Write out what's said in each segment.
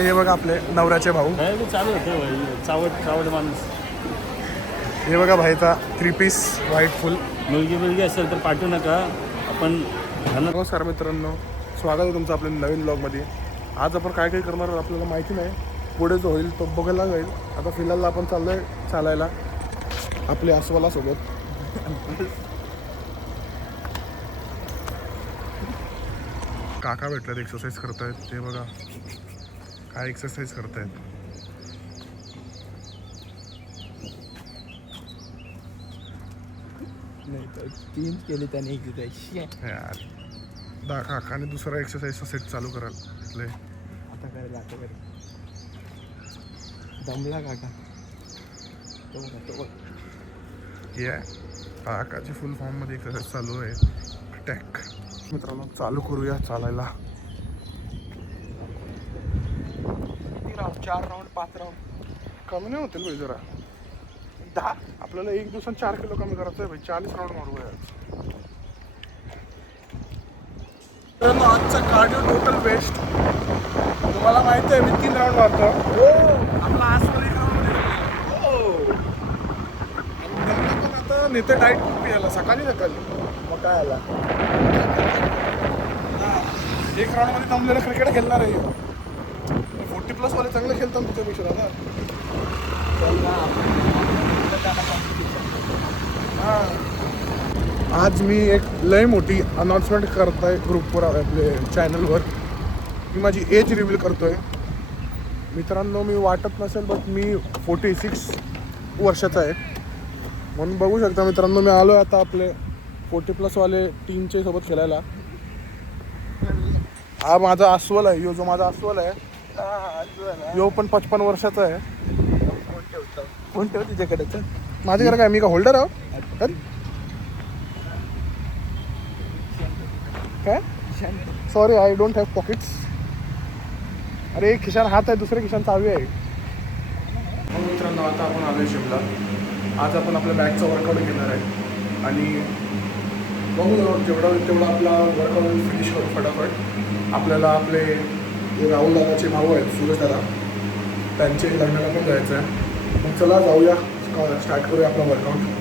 हे बघा आपले नवऱ्याचे भाऊ. चालू होतं चावट माणूस. हे बघा भाईचा 3 पीस व्हाईट फुल. मुलगी असेल तर पाठवू नका. आपण नमस्कार मित्रांनो, स्वागत आहे तुमचं आपल्या नवीन ब्लॉगमध्ये. आज आपण काय काय करणार आपल्याला माहिती नाही, पुढे जो होईल तो बघायला जाईल. आता फिलहाल आपण चाललोय चालायला आपल्या अस्वला सोबत. काका भेटल्यात, एक्सरसाइज करतायत. ते बघा काय एक्सरसाइज करतायत. नाही तर 3 केले त्याने एक्सरसाइज. यार काकाने दुसरा एक्सरसाइजचा सेट चालू करायला. आता करेल दमला काका. तो हे काकाची फुल फॉर्ममध्ये एक्सरसाइज चालू आहे. अटॅक. मित्रांनो चालू करूया चालायला. 4 राऊंड 5 राऊंड कमी नाही होतील भाई, जरा 10. आपल्याला एक दिवसात 4 किलो कमी करायचं आहे भाई. 40 राऊंड मारूया. मित्रांनो आजचा कार्डिओ टोटल बेस्ट. तुम्हाला माहिती आहे मी 3 राऊंड मारतो. आपला आज पण 1 राऊंड पण आता नेते डाईट खूप प्यायला सकाळी मग काय आला 1 राऊंड मध्ये दमलेलं क्रिकेट खेळणार आहे. 40+ वाले चांगले खेळतात तुझ्यापेक्षा दादा. आज मी एक लय मोठी अनाउन्समेंट करतोय ग्रुपवर, आपले चॅनलवर. मी माझी एज रिव्हील करतोय. मित्रांनो मी वाटत नसेल बट मी 46 वर्षाचा आहे. म्हणून बघू शकता मित्रांनो, मी आलो आहे आता आपले 40+ वाले टीमच्या सोबत खेळायला. हा माझा अस्वल आहे. यो जो माझा अस्वल आहे यो पण 55 वर्षाचा आहे. कोण ठेव तिच्याकडे. माझ्या घरा काय मी का होल्डर आहो काय. Sorry I don't have pockets. अरे एक खिशान हात आहे, दुसऱ्या खिशान चावी आहे. मग मित्रांनो आता आपण आलो शिमला. आज आपण आपल्या बॅगचा वर्कआउट घेणार आहे आणि बघू जेवढं तेवढं आपला वर्कआउट फिनिश करू फटाफट. आपल्याला आपले राहुल दादाचे भाऊ आहेत सूरज दादा, त्यांचे लग्नाला पण जायचं आहे. मग चला जाऊया, स्टार्ट करूया आपला वर्कआउट.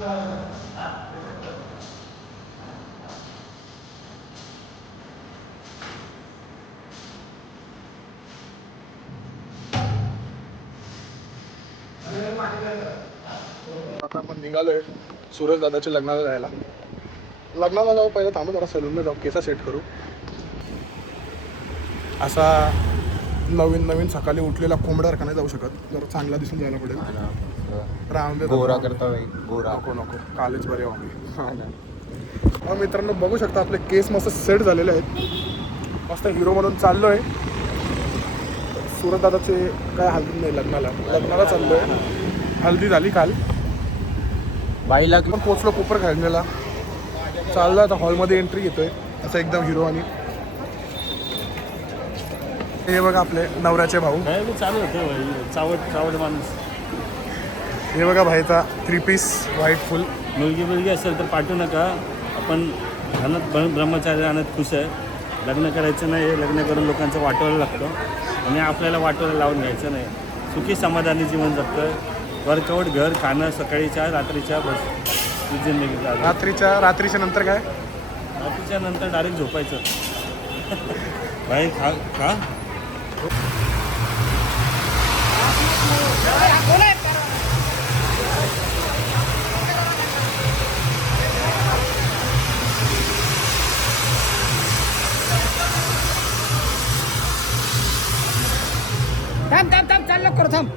आता आपण निघालोय सूरज दादाच्या लग्नाला जायला. लग्नाला जाऊ पहिलं थांबू जरा सलूनला जाऊ केसा सेट करू. असा नवीन नवीन सकाळी उठलेला कोंबडा नाही जाऊ शकत. जरा चांगला दिसून जायला पडेल. राहून दे गोरा करता भाई गोरा. नको नको कालच बरे आम्ही. मित्रांनो बघू शकता आपले केस मस्त सेट झालेले आहेत. मस्त हिरो म्हणून चाललोय. सूरज दादाचे काय हल्दी नाही लग्नाला चाललोय. हल्दी झाली काल. बाईला पण पोचलो कोपर खायला. चाललं आता हॉलमध्ये एंट्री घेतोय असं एकदम हिरो. आणि हे बघा आपले नवऱ्याचे भाऊ. चालू होतं चावट माणूस. हे बघा भाईचा 3 पीस व्हाईट फुल. मुलगी असेल तर पाठवू नका. आपण घरात ब्रह्मचार्य आणत खुश आहे. लग्न करायचं नाही. लग्न करून लोकांचं वाटवायला लागतं आणि आपल्याला वाटवायला लावून घ्यायचं नाही. सुखी समाधानी जीवन जगतं. वर्कआउट घर खाणं सकाळीच्या रात्रीच्या बस जिंदगी. रात्रीच्या नंतर काय? रात्रीच्या नंतर डायरेक्ट झोपायचं. भाई खा थांब चाललो करू थांब.